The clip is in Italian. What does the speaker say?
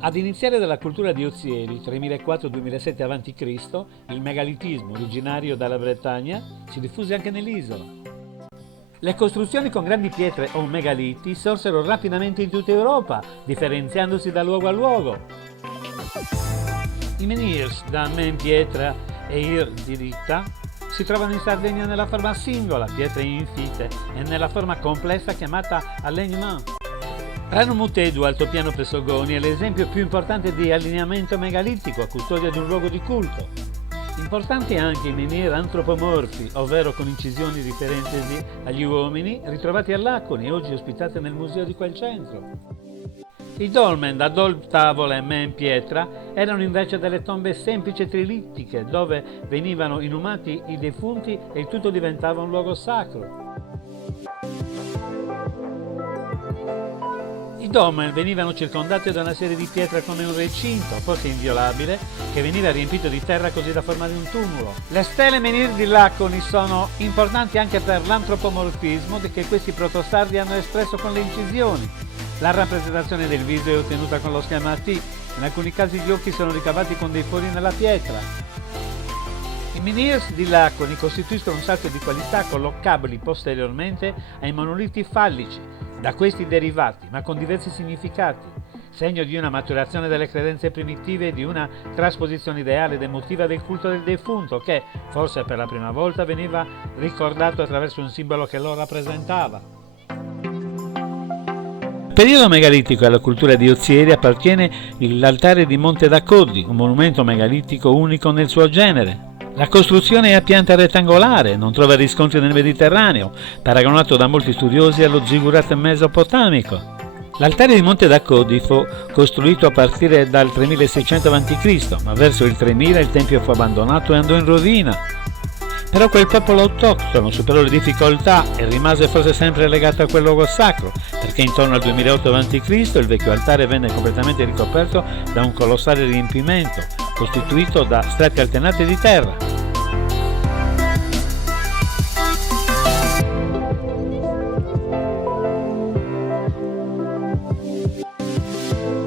Ad iniziare dalla cultura di Ozieri, 3004-2007 a.C., il megalitismo, originario dalla Bretagna, si diffuse anche nell'isola. Le costruzioni con grandi pietre o megaliti sorsero rapidamente in tutta Europa, differenziandosi da luogo a luogo. I menhirs da men pietra e ir diritta si trovano in Sardegna nella forma singola, pietre infite, e nella forma complessa chiamata alignement. Rano Mutedu, altopiano Pesogoni, è l'esempio più importante di allineamento megalitico a custodia di un luogo di culto. Importanti anche i menhir antropomorfi, ovvero con incisioni riferentesi agli uomini, ritrovati a Laconi, oggi ospitate nel museo di quel centro. I dolmen da tavola e men pietra erano invece delle tombe semplici e trilittiche, dove venivano inumati i defunti e il tutto diventava un luogo sacro. I dolmen venivano circondati da una serie di pietre come un recinto, forse inviolabile, che veniva riempito di terra così da formare un tumulo. Le stele menhir di Laconi sono importanti anche per l'antropomorfismo che questi protosardi hanno espresso con le incisioni. La rappresentazione del viso è ottenuta con lo schema T, in alcuni casi gli occhi sono ricavati con dei fori nella pietra. I menhirs di Laconi costituiscono un salto di qualità collocabili posteriormente ai monoliti fallici, da questi derivati, ma con diversi significati, segno di una maturazione delle credenze primitive e di una trasposizione ideale ed emotiva del culto del defunto che, forse per la prima volta, veniva ricordato attraverso un simbolo che lo rappresentava. Al periodo megalitico e alla cultura di Ozieri appartiene l'altare di Monte d'Accoddi, un monumento megalitico unico nel suo genere. La costruzione è a pianta rettangolare, non trova riscontri nel Mediterraneo, paragonato da molti studiosi allo zigurat mesopotamico. L'altare di Monte d'Accoddi fu costruito a partire dal 3600 a.C., ma verso il 3000 il tempio fu abbandonato e andò in rovina. Però quel popolo autoctono superò le difficoltà e rimase forse sempre legato a quel luogo sacro, perché intorno al 2008 a.C. il vecchio altare venne completamente ricoperto da un colossale riempimento, costituito da strati alternati di terra.